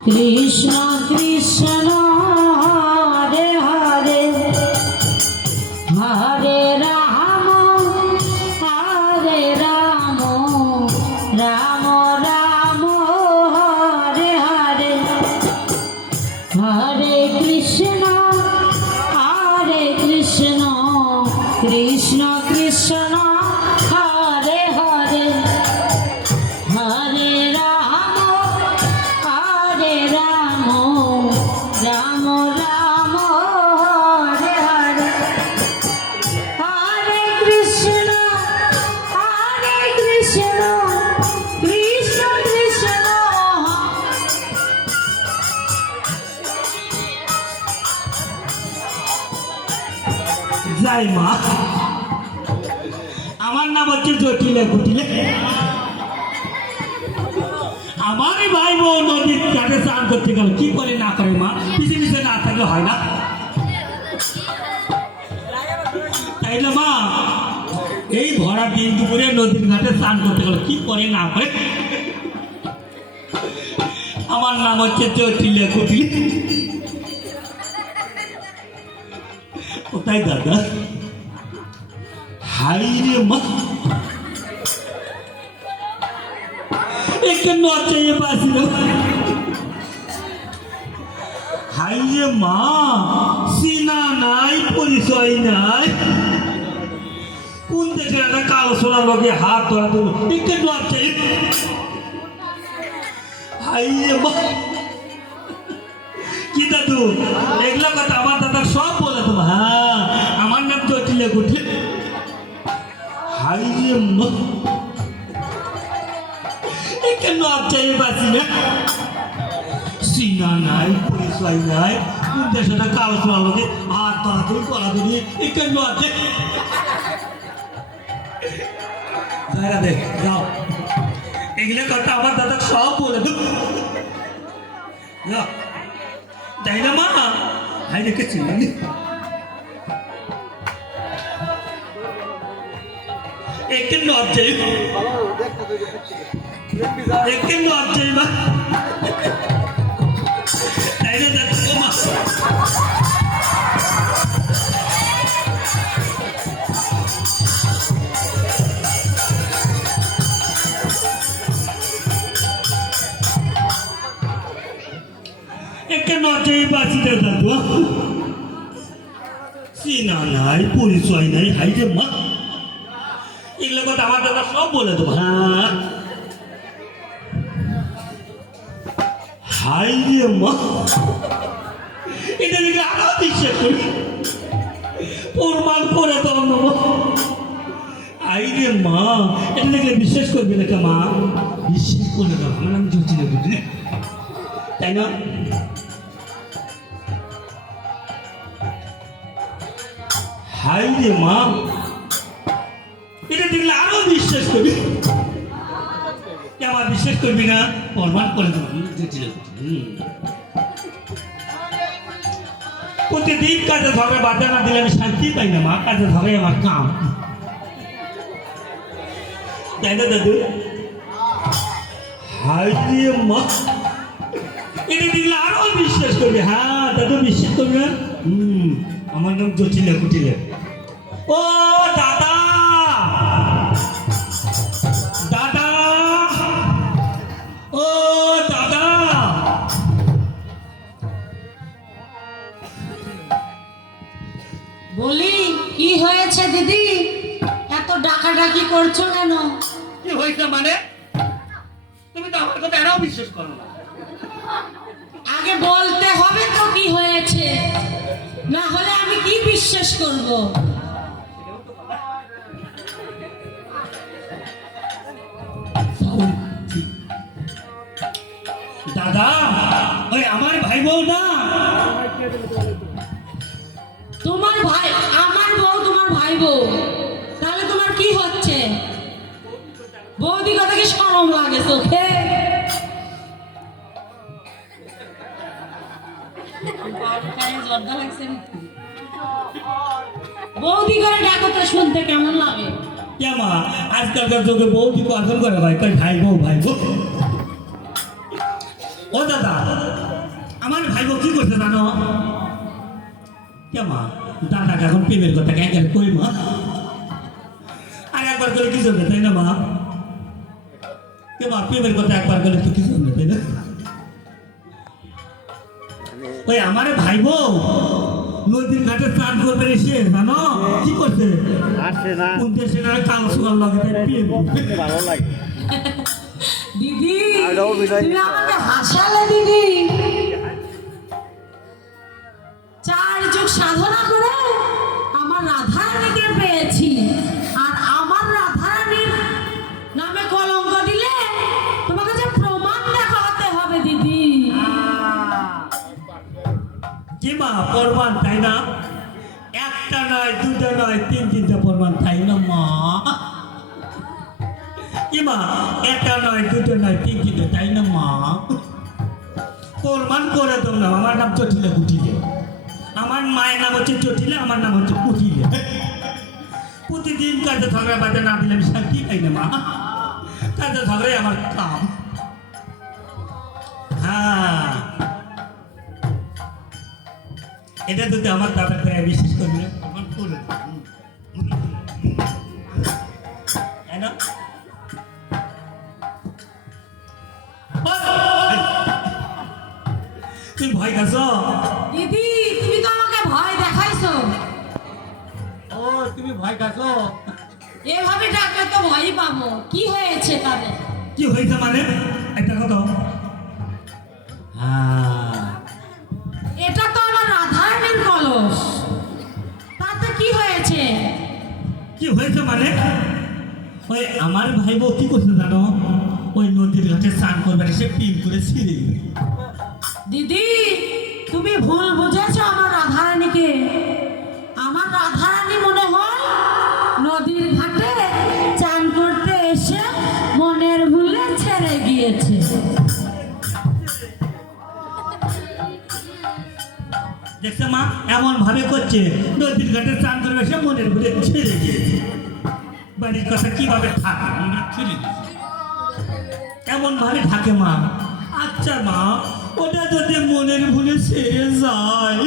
কৃষ্ণ কৃষ্ণ হরে হরে হরে রাম রাম রাম হরে হরে হরে কৃষ্ণ কৃষ্ণ কৃষ্ণ হরে হরে হরে রাম রাম রাম হরে হরে হরে কৃষ্ণ কৃষ্ণ কৃষ্ণ যাই মা, আমার নাম হচ্ছে জটিলে কুটিলে। আমারই ভাই বোন নদীর ঘাটে স্নান করতে গেল, কি করে না করে মা, পিছিয়ে পিছিয়ে না থাকলে হয় না। তাইলে মা এই ভরা দিন দুপুরে নদীর ঘাটে স্নান করতে গেল, কি করে না করে। আমার নাম হচ্ছে জটিলে কুটিলে। কোথায় দাদা? হাই রে মা, একে নচাইয়ে পাচ্ছিল। হাই রে মা, চিনা নাই, পরিচয় নাই, কোন থেকে একটা কালো সোনার লোকে হাত ধরা দিল, একে নচাই। হাই রে মা, কি দাদু এগুলা কথা আমার দাদা সব বলে তো। হ্যাঁ, আমার নাম জটিলে কুটিলে। হাই রে মা, কেন চাইয়ে বাঁচি না, চিনা নাই, পরিচয় নাই, কোন দেশটা কালো সোনার লোকে হাত ধরা দিল, কলা দিলি, কেন আছে। দেখ যাও, এগুলো কথা আমার দাদা সব বলে তো। যাই না মা, হাই রেখে চিনি একে লজ্জাই, একে লজ্জাই মা, তাই না দেখো মা। একে লজ্জাই বাঁচিতে দাদু, চিনা নাই, পরিচয় নাই, হাই যে মা, এগুলো কথা আমার দাদা সব বলে দেবো। হ্যাঁ, হাই রে মা, এটা দেখে আরো বিশ্বাস করি, প্রমাণ করে দেবো মা। হাই রে মা, এটা দেখলে বিশ্বাস করবি না মা, বিশ্বাস করে দেবো। আমার আমি জটিলে বুঝলি, তাই না? হাই রে মা, এটা দেখলে আরো বিশ্বাস করবি। আমার বিশ্বাস করবি না, প্রমাণ করে দেবো। প্রতিদিন কাজে ধরে বাধা না দিলে আমি শান্তি পাই না মা, কাজে ধরে আমার কাম, তাই না দাদু? হাই রে মা, এটা দেখলে আরো বিশ্বাস করবি। হ্যাঁ দাদু, বিশ্বাস করবি না? আমার নাম জটিলে কুটিলে। ও দাদা, দাদা, ও দাদা, বলি কি হয়েছে দিদি, এত ডাকাডাকি করছো কেন? কি হয়েছে মানে? তুমি তো আমার কথা এরাও বিশ্বাস করো না। আগে বলতে হবে তো কি হয়েছে, না হলে আমি কি বিশ্বাস করব? দাদা, ওই আমার ভাই বউ না, তোমার ভাই? আমার বউ তোমার ভাই বউ? তাহলে তোমার কি হচ্ছে? বৌদি কথা কি শরম লাগে চোখে? বৌদি করে ডাকো তো, শুনতে কেমন লাগে? কেমন আজকালকার যুগে বৌদি কখন করে ভাই, ভাই বউ ভাই বউ। ও দাদা, আমার ভাই বোন কি করছে জানো? কে মা, দাদাকে এখন প্রেমের কথা একবার কই মা, আর একবার করে কিছু হবে তাই না মা? কে মা, প্রেমের কথা একবার করে তো কিছু হবে তাই না? ওই আমার ভাই বোন নদীর ঘাটে স্নান করবে এসে জানো কি করছে? আসছে না, কোন দেশে কালো সুগার লাগে প্রেম করছে। ভালো লাগে। দিদি আর অভিনয় তুমি আমাকে হাসালে দিদি। 4 যুগ সাধনা করে আমার রাধারানীকে পেয়েছি, আর আমার রাধারানীর নামে কলঙ্ক দিলে তোমাকে যে প্রমাণ দেখাতে হবে দিদি। কি মা, প্রমাণ তাই না? একটা নয়, দুটো নয়, 3-3টা প্রমাণ তাই না মা? কি মা, একটা নয়, দুটো নয়, 3-3টা তাই না মা? প্রমাণ করে দাও না। আমার নাম চটিলে কুটিলে, আমার মায়ের নাম হচ্ছে চটিলে, আমার নাম হচ্ছে কুটিলে। প্রতিদিন কাজে ঝগড়া বাজে না দিলে আমি শান্তি পাই না মা। কাজে ঝগড়াই আমার কাম। হ্যাঁ, এটা যদি আমার দাদা করে বিশ্বাস করবি না, আমার করে তাই না? তুই ভয় খাস? দিদি তুমি তো আমাকে ভয় দেখাইছো। ও, তুমি ভয় খাস? এভাবে ডাকলে তো ভয়ই পাবো। কি হয়েছে তাদের? কি হয়েছে মানে? একটা কথা। হ্যাঁ, এটা তো আমার রাধারানীর কলস, তাতে কি হয়েছে? কি হয়েছে মানে? ওই আমার ভাই বউ কি করছে জানো? ওই নদীর ঘাটে স্নান করবে সে পিন করে ছিঁড়ে। দিদি তুমি ভুল বুঝেছো আমার রাধারানীকে। আমার রাধারানী মনে হয় নদীর ঘাটে চান করতে এসে মনের ভুলে ছেড়ে গিয়েছে। দেখছে মা, এমন ভাবে করছে নদীর ঘাটে স্নান করবে সে মনের ভুলে ছেড়ে গিয়েছে। বাড়ির কথা কিভাবে থাকে, ছেড়ে গেছে এমন ভাবে থাকে মা। আচ্ছা মা, ওটা যদি মনের ভুলে ছেড়ে যায়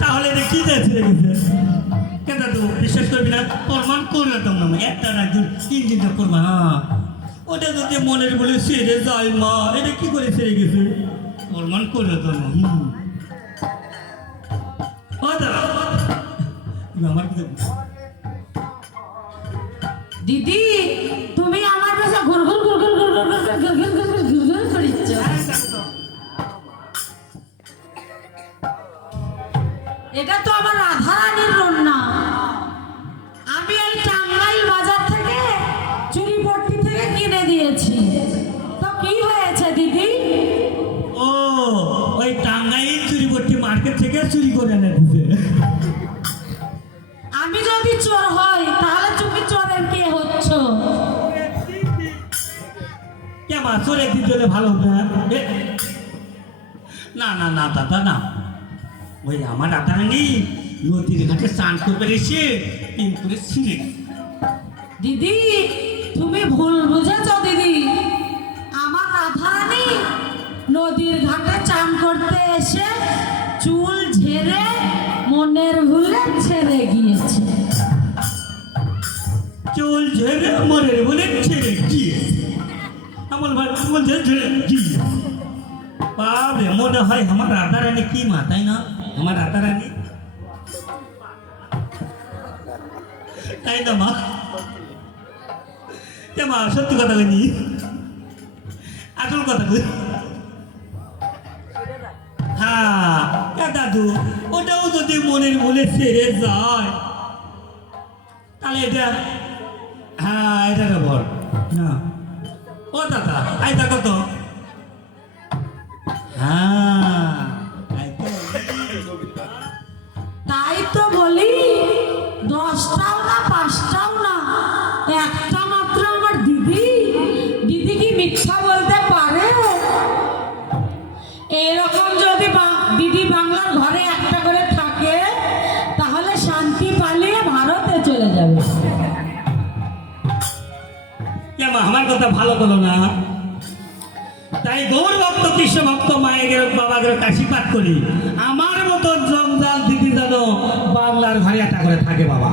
তাহলে এটা কি দিয়ে ছেড়ে গেছে? কেন তো বিশ্বাস করবি না? প্রমাণ করে দাও না মা, একটা না 3-3টা প্রমাণ। ওটা যদি মনের ভুলে ছেড়ে যায় মা, এটা কি করে ছেড়ে গেছে? প্রমাণ করে দাও না। তুমি আমার কি দিদি তুমি আমার কাছে ঘুরঘুর ঘুরঘুর ঘুরঘুর ঘুরঘুর ঘুরঘুর ঘুরঘুর ঘুরঘুর করিচ্ছ। এটা তো আমার রাধারানীর রান্না। আমি এই টাঙ্গাইল বাজার থেকে চুরিপট্টি থেকে কিনে দিয়েছি। তো কি হয়েছে দিদি? ও, ওই টাঙ্গাইল চুরিপট্টি মার্কেট থেকে চুরি করে এনে দিছে। আমি যদি চোর হই তাহলে তুমি চোরের কে হচ্ছ? কেমন চোরে দিতে হলে ভালো হতো না? না না দাদা না, ওই আমার দাদা নেই নদীর ঘাটে স্নান করবে এসে পিন করে ছিঁড়ে। দিদি তুমি ভুল বুঝেছ দিদি। আমার রাধারানী নদীর ঘাটে চান করতে এসে চুল ঝেড়ে মনের ভুলে ছেড়ে গিয়েছে। চুল ঝেড়ে মনের ভুলে ছেড়ে গিয়েছে? আমার ভাই বলছে ঝেড়ে গিয়ে বাবরে, মনে হয় আমার রাধারানী কি মা, তাই না? আমার রাধারানী তাই না মা? মা সত্যি কথা বলি, আসল কথা বলি। হ্যাঁ দাদু, ওটাও যদি মনের ভুলে ছেড়ে যায় তাহলে এটা, হ্যাঁ এটা বল না। ও দাদা, আই দেখো তো। হ্যাঁ তাই তো বলি 10টাও না 5টাও না, একটা মাত্র আমার দিদি। দিদি কি মিথ্যা বলতে পারে? এরকম যদি দিদি বাংলার ঘরে একটা করে থাকে তাহলে শান্তি পালিয়ে ভারতে চলে যাবে। আমার কথা ভালো বলো না। তাই গৌর ভক্ত কৃষ্ণ ভক্ত মায়ের বাবাকে কাশিপাত করি, আমার মতো জঞ্জাল দিদি যেন বাংলার ঘরে একটা করে থাকে বাবা।